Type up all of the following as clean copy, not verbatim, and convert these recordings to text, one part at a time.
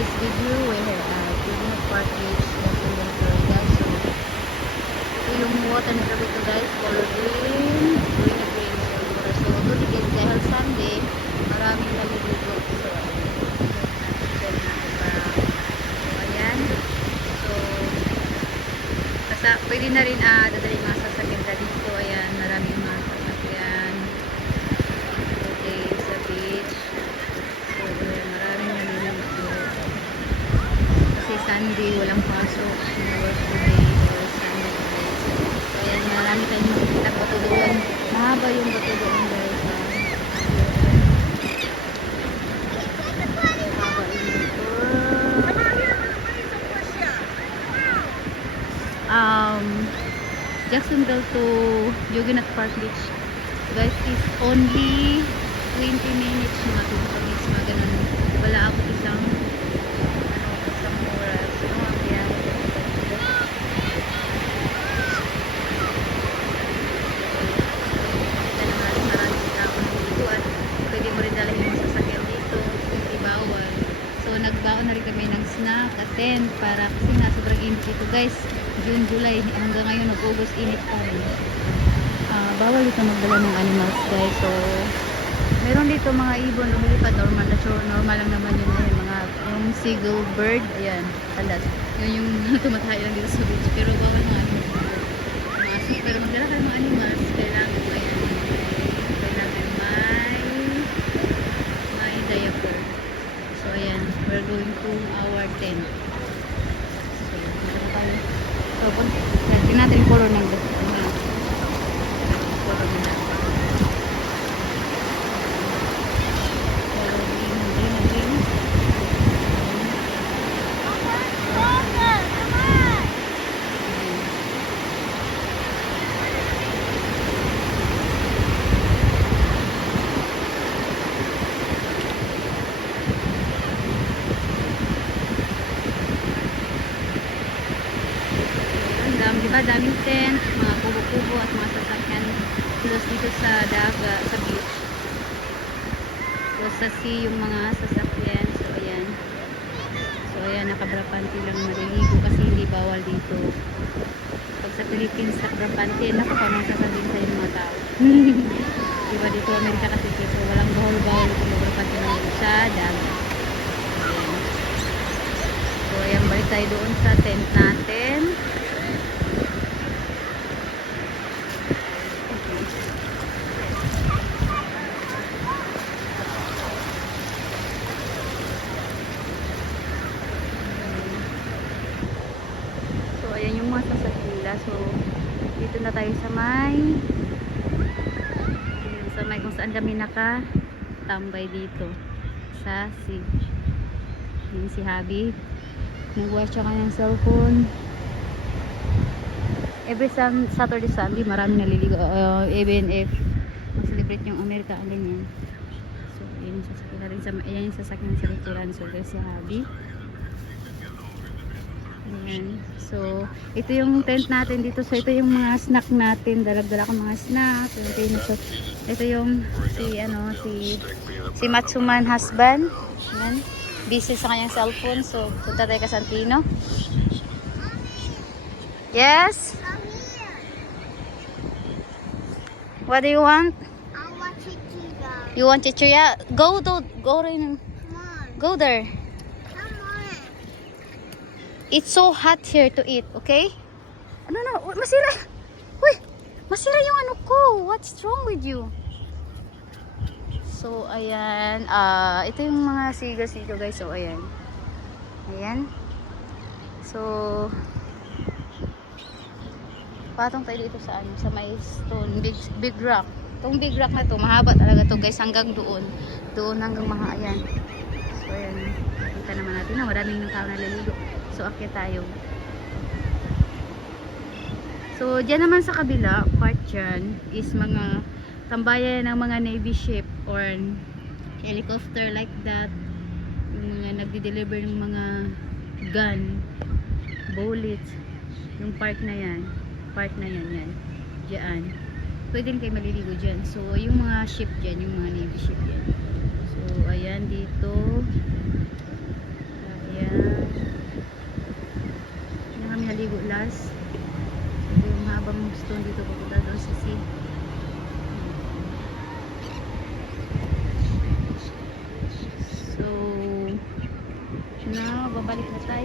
this video, we're here at Juliet Park Beach, Jacksonville, Florida. So, ito yung water na gabi ko guys, color green, green na green. So, tuligid dahil Sunday, maraming naliligo. So, ayan. So, pwede na rin dadalhin mga sasakyan na dito. Ayan, maraming mga sasakyan. Okay, sa beach. So, maraming naliligo. Kasi Sunday, walang pasok. Work today or Sunday today. So, ayan, marami tayong makikita bato doon. Mahaba yung bato doon guys. Jacksonville to Juliet Park Beach guys is only 20 minutes mga to sa beach, mga ganun. Wala ako isang oras. So, kaya marami tao dito at pwede mo rin dalahin yung sasakyan dito, hindi bawal. So, nagbaon na rin kami ng snack at tent para kasi nga sobrang init dito guys. June, July, hanggang ngayon nag-August, init pa rin. Bawal dito magdala ng animals guys. So, meron dito mga ibon lumilipad, normal na so, normal lang naman yun na yung mga yung seagull bird, ayan, alas. Yun yung tumatay lang dito sa beach. Pero bawal mga animals dito. Pero magdala ka ng mga animals, kailangan mo ayan. Kailangan may diaper. So, ayan, we're going to our tent. So, dito tayo. So, tingnan natin yung color ng color nila. Green. Diba, daming tent, mga kubo-kubo at mga sasakyan plus dito sa daga, sa beach. Plus sa sea yung mga sasakyan. So ayan, nakabrapante lang maliligo kasi hindi bawal dito. Pag sa Philippines, sa brapante, naku, paano sasabihin sa'yo ng mga tao. Diba dito Amerika kasi dito walang bawal-bawal kung brapante lang sa daga. Ayan. So ayan, balik tayo doon sa tent natin. So, dito na tayo sa may kung saan kami nakatambay dito sa sea. Yun si Habi. Nag-watch ako ng cellphone. Every Saturday, Sunday, marami naliligo. Even if mag-celebrate yung Amerika, ganyan. So, yun yung sasakyan na rin. Ayan yung sasakyan sa likuran. So, there's si Habi. Ayan. So, ito yung tent natin dito. So, ito yung mga snack natin. Dalag-dala ko mga snack. Ito yung si Matsuman husband. Ayan. Busy sa kanyang cellphone. So, punta tayo ka Santino. Yes? What do you want? I want chichirya. You want chichirya? Go rin. Come on. Go there. Come on. It's so hot here to eat, okay? Ano na? Masira! Uy! Masira yung ano ko! What's wrong with you? So, ayan. Ito yung mga siga-siga guys. So, ayan. Ayan. So, patong tayo dito sa ano, sa may stone. Big rock. Itong big rock na to, mahaba talaga to guys. Hanggang doon. Doon hanggang mga ayan. So, ayan. Kita naman natin na maraming tao na laligo. So, akyat tayo. So, dyan naman sa kabila, part dyan, is mga tambayan ng mga Navy ship or helicopter like that. Yung mga nagdi-deliver ng mga gun, bullets. Yung part na yan. Yan. Dyan. Pwede rin kayo maliligo dyan. So, yung mga ship dyan, yung mga Navy ship dyan. So, ayan dito.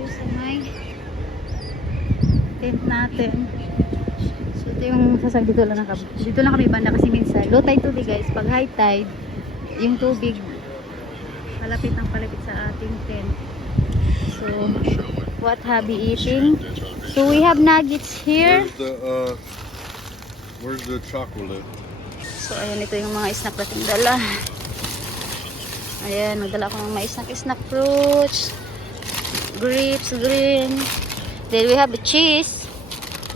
tayo sa may tent natin. So ito yung sasag dito lang dito lang kami banda kasi minsan low tide tubig guys. Pag high tide, yung tubig palapit sa ating tent. So what hubby eating? So we have nuggets here. Where's the chocolate? So ayan, ito yung mga snack natin dala. Ayan, nagdala ako ng mga snack fruits, grapes, green. Then we have a cheese.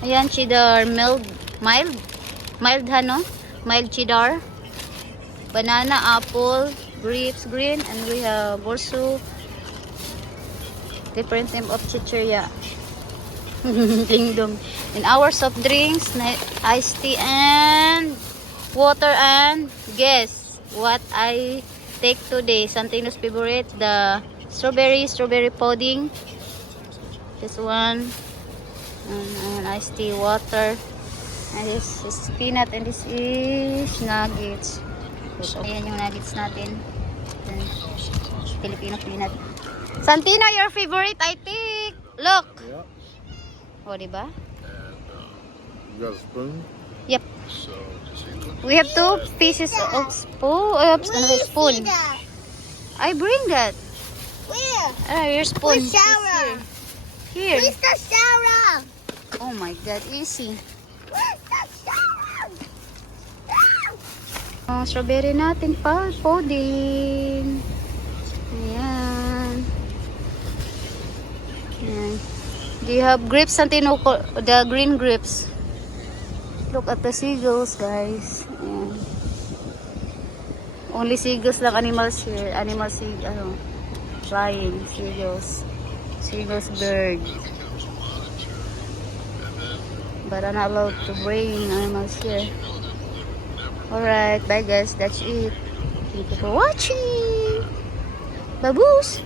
Ayan, cheddar, mild cheddar. Banana, apple, grapes, green, and we have also different type of chichirya. Lingdom. And our soft drinks, iced tea and water, and guess what I take today? Santino's favorite, the strawberry pudding. This one, and iced tea, water, and this is peanut, and this is nuggets. So, ayan yung nuggets natin. Then, Filipino peanut. Santino, your favorite, I think. Look. Yeah. O, diba? You got a spoon? Yep. So, just eat it. We have 2 pieces of spoon. Oops, another spoon. I bring that. Where? Your spoon. Where's Sarah? Here. Where's the Sarah? Oh my God, easy. Where's the Sarah? Oh, strawberry natin pa, pudding. Ayan. Ayan. Do you have grapes, Santino? The green grapes. Look at the seagulls, guys. Ayan. Only seagulls lang animals here. Flying seagulls. Seagulls bird. But I'm not allowed to bring animals here. Alright, bye guys. That's it. Thank you for watching. Baboos!